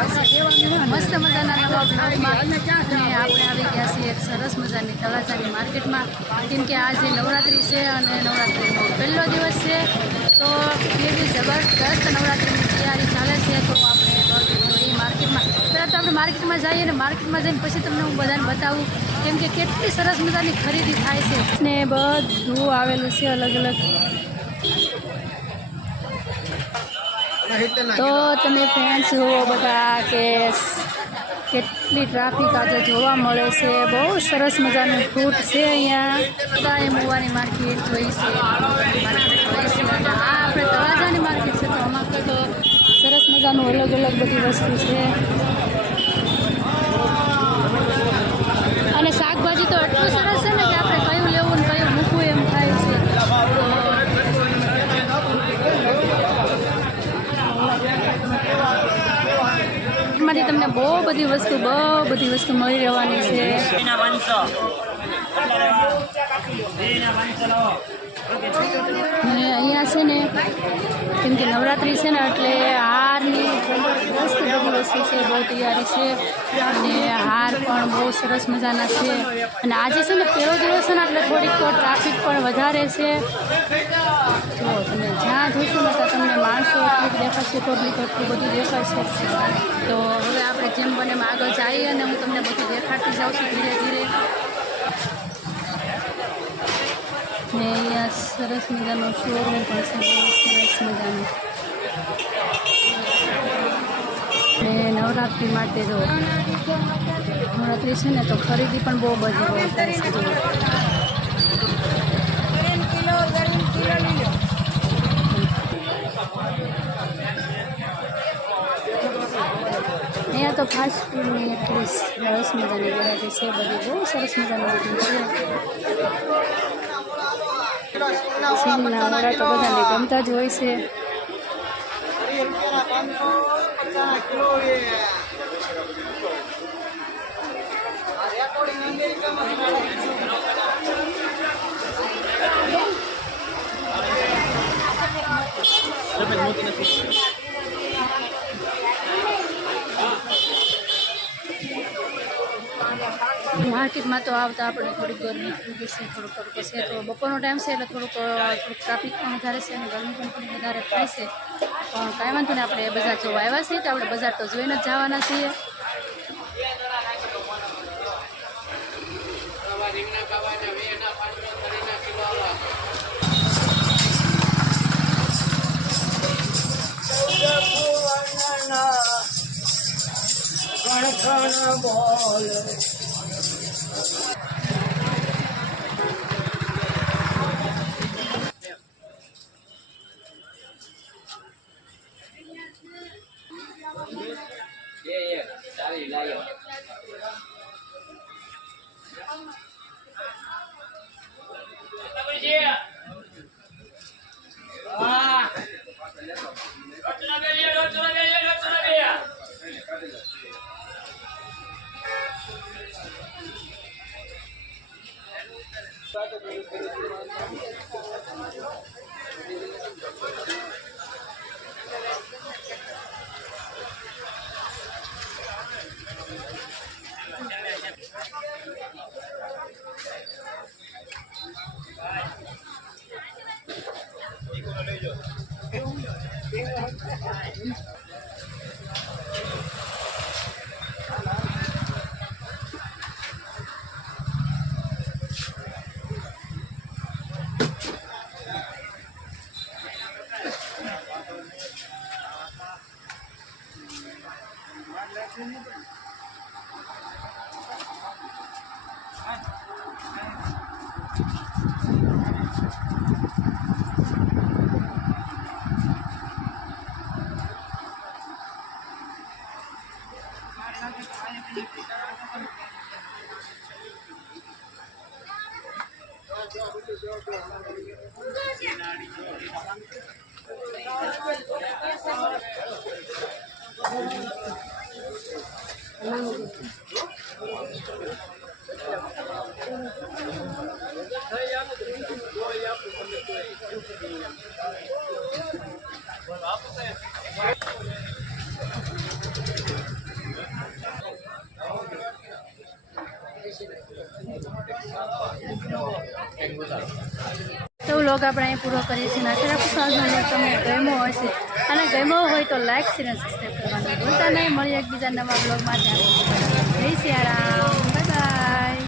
મસ્ત મજાના નવા બ્લોગમાં અને આપણે આવી ગયા છીએ એક સરસ મજાની તળાજાની માર્કેટમાં, કેમ કે આજે નવરાત્રિ છે અને નવરાત્રિનો પહેલો દિવસ છે, તો કેવી જબરદસ્ત નવરાત્રિની તૈયારી ચાલે છે. તો આપણે એ માર્કેટમાં પહેલાં તો આપણે માર્કેટમાં જઈએ ને માર્કેટમાં જઈને પછી તમને હું બધાને બતાવું, કેમ કે કેટલી સરસ મજાની ખરીદી થાય છે ને બધું આવેલું છે અલગ અલગ. તો તમે ફ્રેન્ડ્સ જુઓ બધા કે કેટલી ટ્રાફિક આજે જોવા મળે છે. બહુ સરસ મજાનું ફ્રૂટ છે અહીંયા. બધા એ મુવાની માર્કેટ જોઈ છે, અને આ આપણે તળાજાની માર્કેટ છે, તો આમાં તો સરસ મજાનું અલગ અલગ બધી વસ્તુ છે. અને શાકભાજી તો એટલું સરસ છે ને કે આપણે કયું લેવું ને કયું મૂકવું એમ થાય છે. એમાંથી તમને બહુ બધી વસ્તુ મળી રહેવાની છે. અને અહીંયા છે ને કેમ કે નવરાત્રિ છે ને એટલે હારની જબરદસ્ત બધી વસ્તુ છે, બહુ તૈયારી છે. અને હાર પણ બહુ સરસ મજાના છે. અને આજે છે ને પહેલો દિવસ છે ને એટલે થોડીક તો ટ્રાફિક પણ વધારે છે. જો તમે જ્યાં જોશો ને ત્યાં તમને માણસો એટલું દેખાશે, પબ્લિક એટલું બધું દેખાશે. તો હવે આપણે જેમ બને એમ આગળ જઈએ અને હું તમને બધું દેખાડતી જાઉં છું ધીરે ધીરે. ને અહીંયા સરસ મજાનો શોરૂમ પણ છે, બહુ સરસ મજાનો. ને નવરાત્રિ માટે જો નવરાત્રિ છે ને તો ખરીદી પણ બહુ બધી થાય છે. અહીંયા તો ફાસ્ટ ફૂડની એટલી સરસ મજાની વેરાયટી છે, બધી બહુ સરસ મજાની બધી છે. સિંગના વડા તો બધાને ગમતા જ હોય છે. માર્કેટમાં તો આવતા આપણે થોડીક ગરમી થઈ ગઈ છે, થોડુંક છે. તો બપોરનો ટાઈમ છે એટલે થોડુંક ટ્રાફિક પણ વધારે છે અને ગરમી પણ થોડી વધારે થાય છે. પણ કાંઈ વાંધો નહીં, આપણે બજાર જોવા આવ્યા છીએ તો આપણે બજાર તો જોઈને જ જવાના છીએ. તો વ્લોગ આપણે અહીં પૂરો કરીએ છીએ. આશા રાખું છું આજનો વ્લોગ તમને ગમ્યો હશે, અને ગમ્યો હોય તો લાઈક શેર અને સબસ્ક્રાઈબ કરવાનું ભૂલતા નહીં. મળીએ એકબીજા નવા વ્લોગમાં. જય સિયારામ.